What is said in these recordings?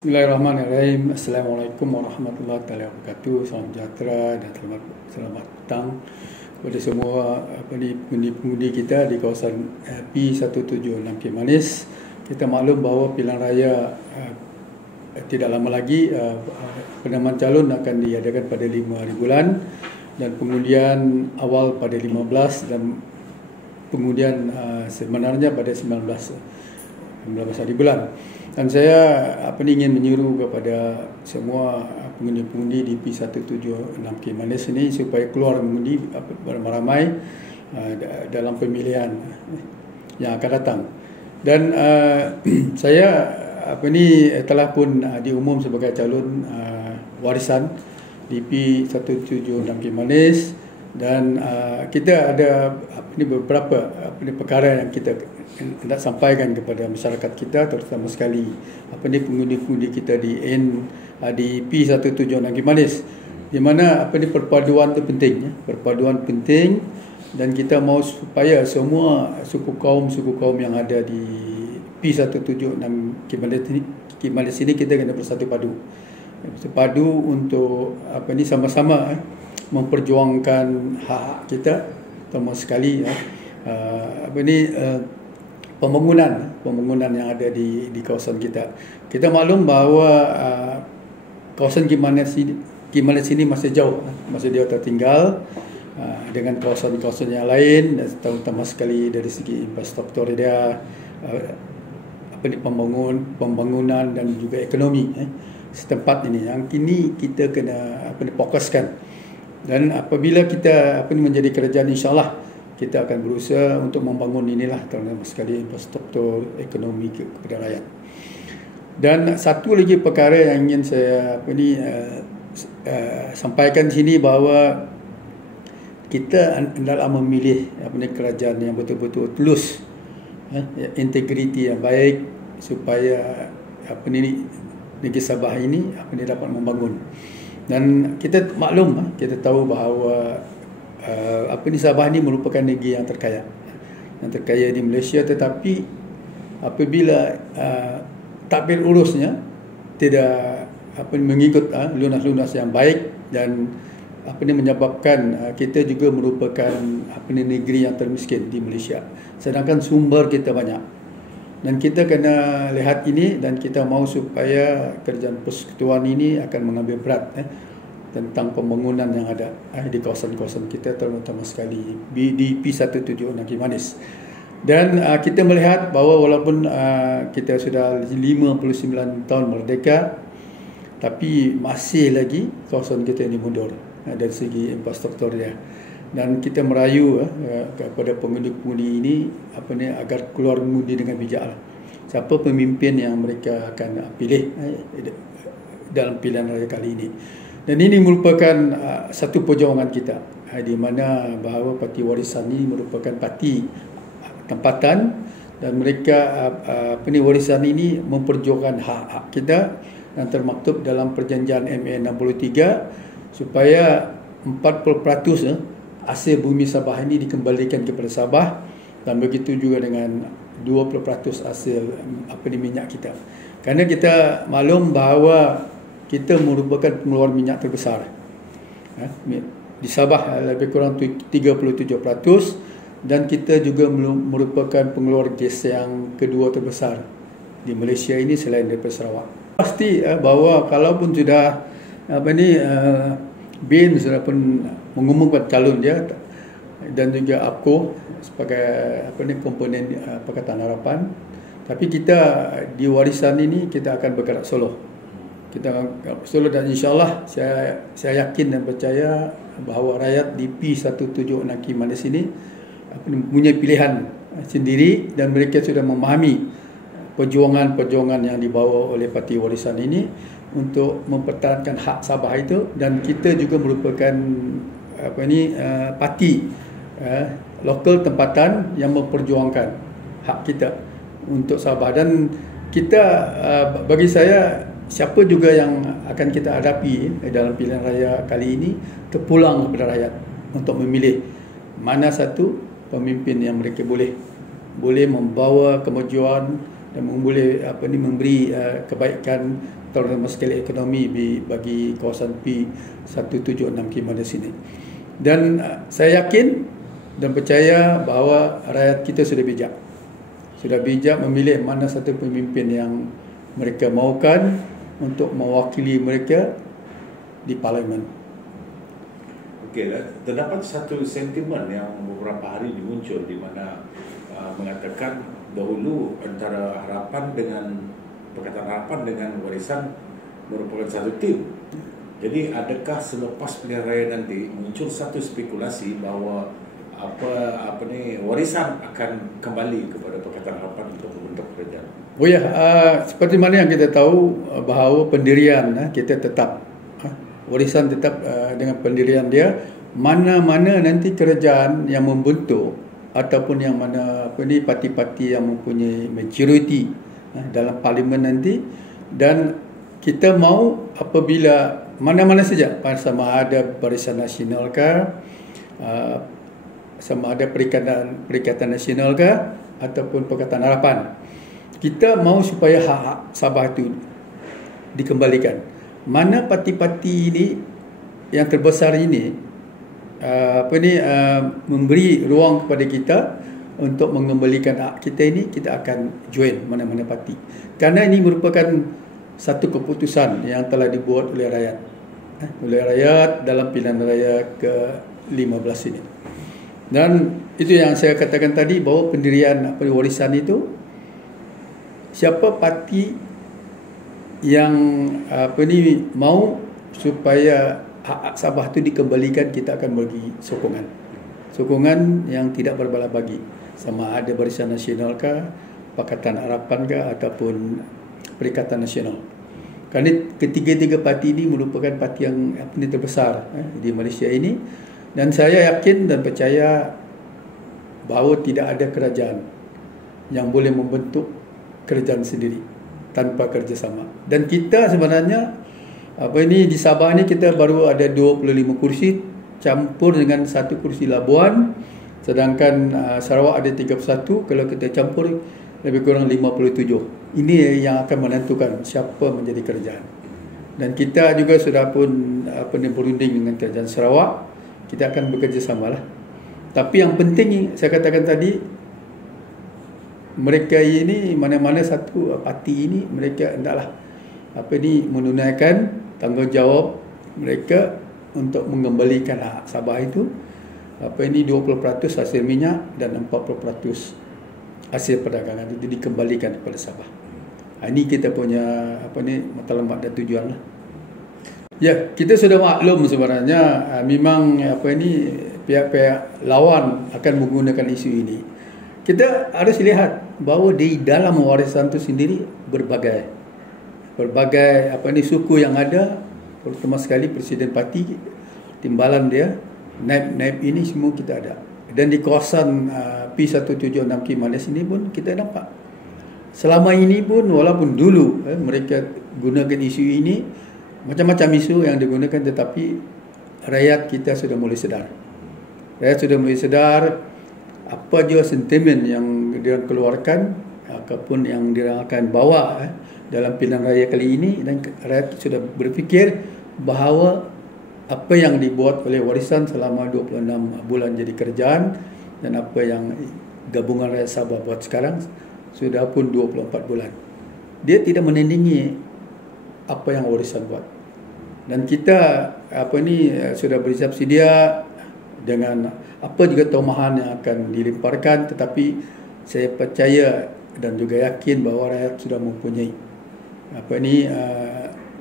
Bismillahirrahmanirrahim. Assalamualaikum warahmatullahi wabarakatuh. Salam sejahtera dan selamat petang kepada semua pengundi kita di kawasan P176 Kimanis. Kita maklum bahawa pilihan raya tidak lama lagi penamaan calon akan diadakan pada 5 hari bulan dan pengundian awal pada 15 dan pengundian sebenarnya pada 19 hari bulan. Dan saya ingin menyuruh kepada semua pengundi-pengundi di P176 Kimanis ini supaya keluar mengundi beramai-ramai dalam pemilihan yang akan datang. Dan saya telah pun diumum sebagai calon warisan di P176 Kimanis, dan kita ada beberapa perkara yang kita nak sampaikan kepada masyarakat kita, terutama sekali pengundi-pengundi kita di P176 Kimanis, di mana perpaduan itu penting, perpaduan penting, dan kita mahu supaya semua suku kaum yang ada di P176 Kimanis ini kita kena bersatu padu untuk sama-sama memperjuangkan hak kita, terutama sekali pembangunan yang ada di kawasan kita. Kita maklum bahawa kawasan Kimanis ini masih jauh tertinggal dengan kawasan-kawasan yang lain, terutama sekali dari segi infrastruktur dia, pembangunan dan juga ekonomi setempat ini. Yang kini kita kena fokuskan. Dan apabila kita menjadi kerajaan, insyaAllah kita akan berusaha untuk membangun inilah, terutama sekali infrastruktur ekonomi kepada rakyat. Dan satu lagi perkara yang ingin saya sampaikan di sini, bahawa kita hendaklah memilih kerajaan yang betul-betul tulus, integriti yang baik, supaya negeri Sabah ini dapat membangun. Dan kita maklum, kita tahu bahawa Sabah ini merupakan negeri yang terkaya di Malaysia, tetapi apabila tadbir urusnya tidak mengikut lunas-lunas yang baik, dan menyebabkan kita juga merupakan negeri yang termiskin di Malaysia, sedangkan sumber kita banyak. Dan kita kena lihat ini, dan kita mahu supaya kerajaan persekutuan ini akan mengambil berat tentang pembangunan yang ada di kawasan-kawasan kita, terutama sekali di P176 Kimanis. Dan kita melihat bahawa walaupun kita sudah 59 tahun merdeka, tapi masih lagi kawasan kita ini mundur dari segi infrastruktur dia. Dan kita merayu kepada pengundi-pengundi ini agar keluar mengundi dengan bijak. Siapa pemimpin yang mereka akan pilih dalam pilihan raya kali ini. Dan ini merupakan satu perjuangan kita, di mana bahawa parti warisan ini merupakan parti tempatan, dan mereka warisan ini memperjuangkan hak-hak kita yang termaktub dalam perjanjian MA 63, supaya 40% hasil bumi Sabah ini dikembalikan kepada Sabah, dan begitu juga dengan 20% hasil minyak kita. Kerana kita maklum bahawa kita merupakan pengeluar minyak terbesar di Sabah, lebih kurang 37%, dan kita juga merupakan pengeluar gas yang kedua terbesar di Malaysia ini selain daripada Sarawak. Pasti bahawa kalaupun sudah BIN sudah pun mengumumkan calon dia, dan juga APCO sebagai komponen Pakatan Harapan, tapi kita di warisan ini kita akan bergerak solo. Dan insyaAllah saya yakin dan percaya bahawa rakyat di P176 Kimanis ini punya pilihan sendiri, dan mereka sudah memahami perjuangan yang dibawa oleh parti warisan ini untuk mempertahankan hak Sabah itu. Dan kita juga merupakan parti lokal tempatan yang memperjuangkan hak kita untuk Sabah. Dan kita, bagi saya, siapa juga yang akan kita hadapi dalam pilihan raya kali ini, terpulang kepada rakyat untuk memilih mana satu pemimpin yang mereka boleh membawa kemajuan dan boleh memberi kebaikan terutama skala ekonomi bagi kawasan P176 Kimandas sini. Dan saya yakin dan percaya bahawa rakyat kita sudah bijak memilih mana satu pemimpin yang mereka mahukan untuk mewakili mereka di parlimen. Okey, terdapat satu sentimen yang beberapa hari dimuncul di mana mengatakan dahulu antara Pakatan Harapan dengan Warisan merupakan satu tim. Jadi adakah selepas pilihan raya nanti muncul satu spekulasi bahawa Warisan akan kembali kepada Pakatan Harapan untuk membentuk kerajaan? Oh ya, seperti mana yang kita tahu bahawa pendirian kita tetap Warisan tetap dengan pendirian dia. Mana-mana nanti kerajaan yang membentuk ataupun yang mana parti-parti yang mempunyai majoriti dalam parlimen nanti, dan kita mahu apabila mana-mana saja, sama ada Barisan Nasional ke, sama ada Perikatan Nasional ke, ataupun Pakatan Harapan, kita mahu supaya hak-hak Sabah itu dikembalikan. Mana parti-parti ini yang terbesar ini memberi ruang kepada kita untuk mengembalikan hak kita ini, kita akan join mana-mana parti. Kerana ini merupakan satu keputusan yang telah dibuat oleh rakyat dalam pilihan raya ke-15 ini. Dan itu yang saya katakan tadi, bahawa pendirian Warisan itu, siapa parti yang mau supaya hak Sabah itu dikembalikan, kita akan bagi sokongan yang tidak berbelah bagi, sama ada Barisan Nasional ke, Pakatan Harapan ke, ataupun Perikatan Nasional. Kerana ketiga-tiga parti ini merupakan parti yang terbesar di Malaysia ini, dan saya yakin dan percaya bahawa tidak ada kerajaan yang boleh membentuk kerajaan sendiri tanpa kerjasama. Dan kita sebenarnya di Sabah ni kita baru ada 25 kursi campur dengan satu kursi Labuan, sedangkan Sarawak ada 31. Kalau kita campur lebih kurang 57. Ini yang akan menentukan siapa menjadi kerajaan. Dan kita juga sudah pun berunding dengan kerajaan Sarawak. Kita akan bekerjasama lah. Tapi yang penting saya katakan tadi, mereka ini mana-mana satu parti ini, mereka hendaklah menunaikan tanggungjawab mereka untuk mengembalikan hak Sabah itu 20% hasil minyak dan 40% hasil perdagangan itu dikembalikan kepada Sabah. Ini kita punya matlamat dan tujuan lah. Ya, kita sudah maklum sebenarnya memang pihak-pihak lawan akan menggunakan isu ini. Kita harus lihat bahawa di dalam warisan itu sendiri berbagai suku yang ada, terutama sekali presiden parti, timbalan dia, naib ini semua kita ada. Dan di kawasan P176 Kimandas ini pun kita nampak. Selama ini pun, walaupun dulu mereka gunakan isu ini, macam-macam isu yang digunakan, tetapi rakyat kita sudah mulai sedar. Apa juga sentimen yang dia keluarkan ataupun yang dia akan bawa dalam pilihan raya kali ini, dan rakyat sudah berfikir bahawa apa yang dibuat oleh Warisan selama 26 bulan jadi kerajaan dan apa yang Gabungan Rakyat Sabah buat sekarang sudah pun 24 bulan, dia tidak menandingi apa yang Warisan buat. Dan kita sudah bersiap sedia dengan apa juga tomahan yang akan dilemparkan, tetapi saya percaya dan juga yakin bahawa rakyat sudah mempunyai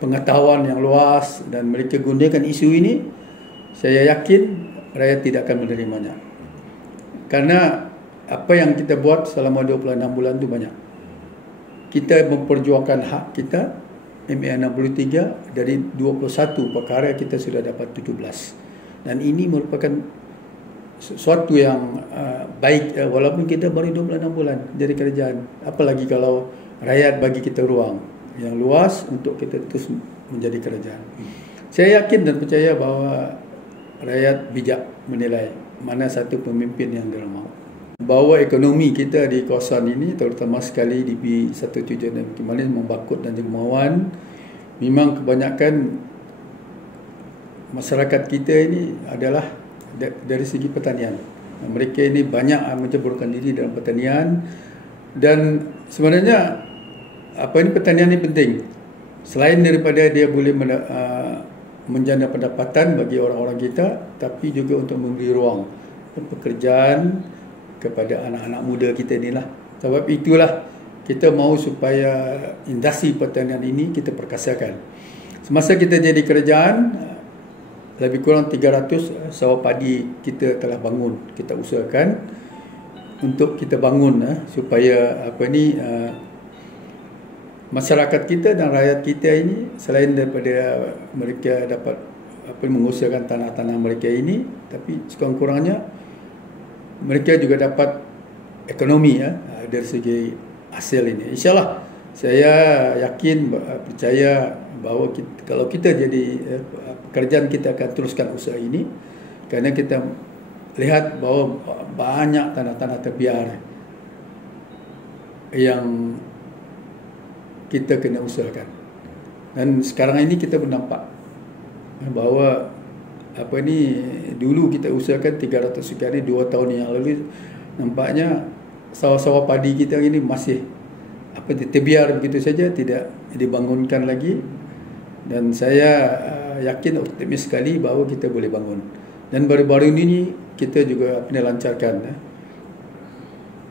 pengetahuan yang luas, dan mereka gunakan isu ini. Saya yakin rakyat tidak akan menerimanya, karena apa yang kita buat selama 26 bulan itu banyak. Kita memperjuangkan hak kita, MA63, dari 21 perkara kita sudah dapat 17. Dan ini merupakan sesuatu yang baik, walaupun kita baru 26 bulan jadi kerajaan. Apalagi kalau rakyat bagi kita ruang yang luas untuk kita terus menjadi kerajaan. Saya yakin dan percaya bahawa rakyat bijak menilai mana satu pemimpin yang dia mahu. bahawa ekonomi kita di kawasan ini, terutama sekali di B176 Kimanis, Membakut dan juga Mawan, memang kebanyakan masyarakat kita ini adalah dari segi pertanian. Mereka ini banyak menceburkan diri dalam pertanian, dan sebenarnya pertanian ini penting. Selain daripada dia boleh menjana pendapatan bagi orang-orang kita, tapi juga untuk memberi ruang pekerjaan kepada anak-anak muda kita inilah. Sebab itulah kita mahu supaya industri pertanian ini kita perkasakan. Semasa kita jadi kerajaan, lebih kurang 300 sawah padi kita telah bangun. Kita usahakan untuk kita bangun supaya masyarakat kita dan rakyat kita ini, selain daripada mereka dapat mengusahakan tanah-tanah mereka ini, tapi sekurang-kurangnya mereka juga dapat ekonomi dari segi hasil ini. InsyaAllah saya yakin, percaya bahawa kalau kita jadi pekerjaan, kita akan teruskan usaha ini, kerana kita lihat bahawa banyak tanah-tanah terbiar yang kita kena usahakan. Dan sekarang ini kita bernampak bahawa dulu kita usahakan 300 sekian, 2 tahun yang lalu nampaknya sawah-sawah padi kita ini masih terbiar begitu saja, tidak dibangunkan lagi. Dan saya yakin, optimis sekali bahawa kita boleh bangun. Dan baru-baru ini kita juga lancarkan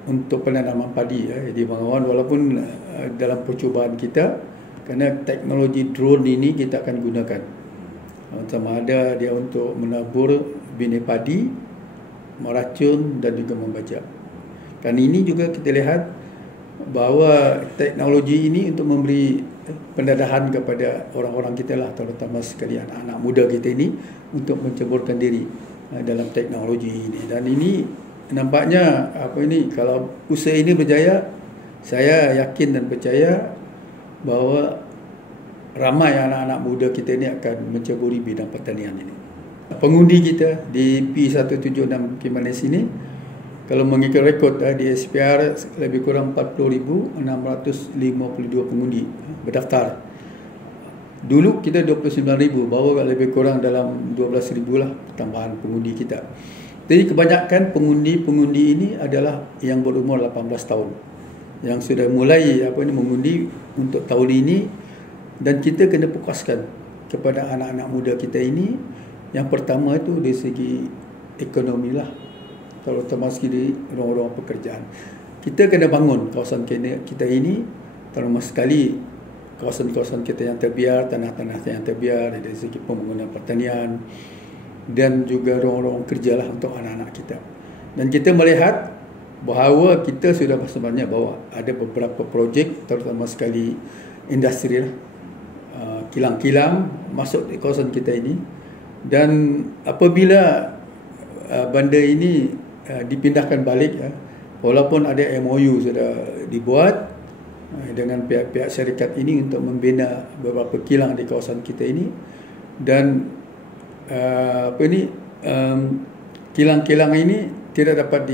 untuk penanaman padi di Bengawan, walaupun dalam percubaan kita, kerana teknologi drone ini kita akan gunakan. Sama ada dia untuk menabur bini padi, meracun dan juga membajak. Dan ini juga kita lihat bahawa teknologi ini untuk memberi pendadahan kepada orang-orang kita lah, terutama sekali anak-anak muda kita ini, untuk menceburkan diri dalam teknologi ini. Dan ini nampaknya kalau usaha ini berjaya, saya yakin dan percaya bahawa ramai anak-anak muda kita ini akan menceburi bidang pertanian ini. Pengundi kita di P176 Kimanis ini, kalau mengikut rekod di SPR, lebih kurang 40,652 pengundi berdaftar. Dulu kita 29,000, baru lebih kurang dalam 12,000 lah tambahan pengundi kita. Jadi kebanyakan pengundi ini adalah yang berumur 18 tahun, yang sudah mulai mengundi untuk tahun ini. Dan kita kena fokuskan kepada anak-anak muda kita ini. Yang pertama itu dari segi ekonomi lah, terutama sekali ruang-ruang pekerjaan. Kita kena bangun kawasan kita ini, terutama sekali kawasan-kawasan kita yang terbiar, tanah-tanah yang terbiar, dari segi pembangunan pertanian dan juga ruang-ruang kerja lah untuk anak-anak kita. Dan kita melihat bahawa kita sudah sebenarnya bahawa ada beberapa projek, terutama sekali industri lah, kilang-kilang masuk di kawasan kita ini. Dan apabila benda ini dipindahkan balik, walaupun ada MOU sudah dibuat dengan pihak-pihak syarikat ini untuk membina beberapa kilang di kawasan kita ini, dan kilang-kilang ini tidak dapat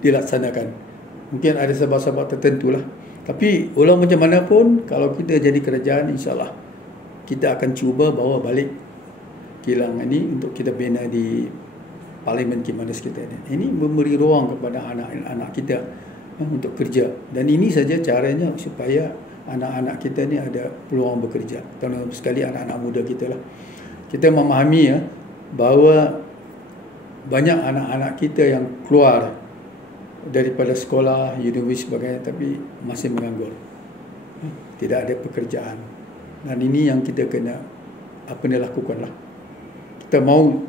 dilaksanakan. Mungkin ada sebab-sebab tertentu lah. Tapi walau macam mana pun, kalau kita jadi kerajaan, insyaAllah kita akan cuba bawa balik kilang ini untuk kita bina di Parlimen Kimanis kita ini. Ini memberi ruang kepada anak-anak kita untuk kerja. Dan ini saja caranya supaya anak-anak kita ni ada peluang bekerja. Terutama sekali anak-anak muda kita lah. Kita memahami bahawa banyak anak-anak kita yang keluar daripada sekolah, universiti sebagainya, tapi masih menganggur, tidak ada pekerjaan. Dan ini yang kita kena lakukanlah. Kita mahu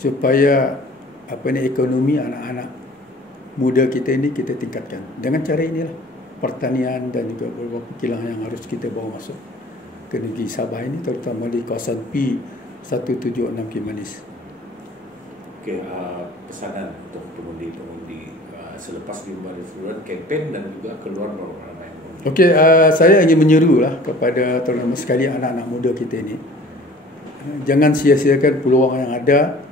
supaya ekonomi anak-anak muda kita ini kita tingkatkan dengan cara inilah, pertanian dan juga beberapa kilang yang harus kita bawa masuk ke negeri Sabah ini, terutama di kawasan P176 Kimanis. Okey, pesanan untuk pengundi-pengundi selepas diumumkan kempen dan juga keluar ramai. Okey, saya ingin menyerulah kepada terutama sekali anak-anak muda kita ini, jangan sia-siakan peluang yang ada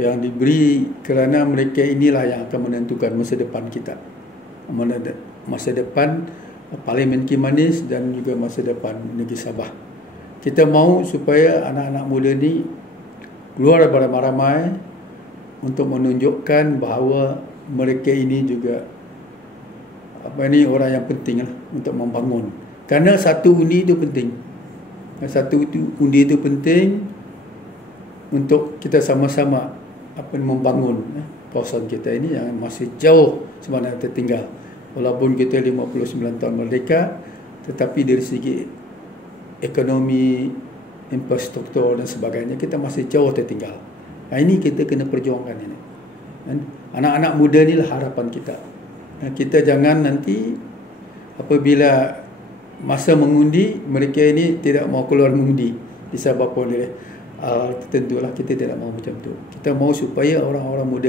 yang diberi kerana mereka inilah yang akan menentukan masa depan kita, masa depan Parlimen Kimanis dan juga masa depan negeri Sabah. Kita mahu supaya anak-anak muda ni keluar beramai-ramai untuk menunjukkan bahawa mereka ini juga orang yang penting lah untuk membangun. Kerana satu undi itu penting. Satu undi itu penting untuk kita sama-sama membangun kawasan kita ini yang masih jauh sebenarnya tertinggal. Walaupun kita 59 tahun merdeka, tetapi dari segi ekonomi, infrastruktur dan sebagainya kita masih jauh tertinggal. Ini kita kena perjuangkan ini. Anak-anak muda inilah harapan kita. Kita jangan nanti apabila masa mengundi mereka ini tidak mau keluar mengundi disebabkan oleh tentulah kita tidak mahu macam tu. Kita mahu supaya orang-orang muda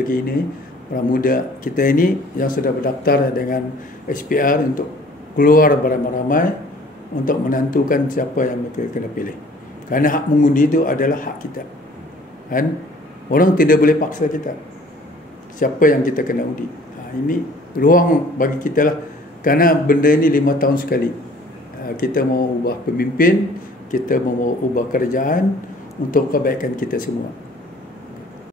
orang muda kita ini yang sudah berdaftar dengan SPR untuk keluar beramai-ramai untuk menentukan siapa yang mereka kena pilih. Kerana hak mengundi itu adalah hak kita. Kan? Orang tidak boleh paksa kita siapa yang kita kena undi. Ini ruang bagi kita lah. Kerana benda ini 5 tahun sekali. Kita mau ubah pemimpin, kita mau ubah kerajaan untuk kebaikan kita semua.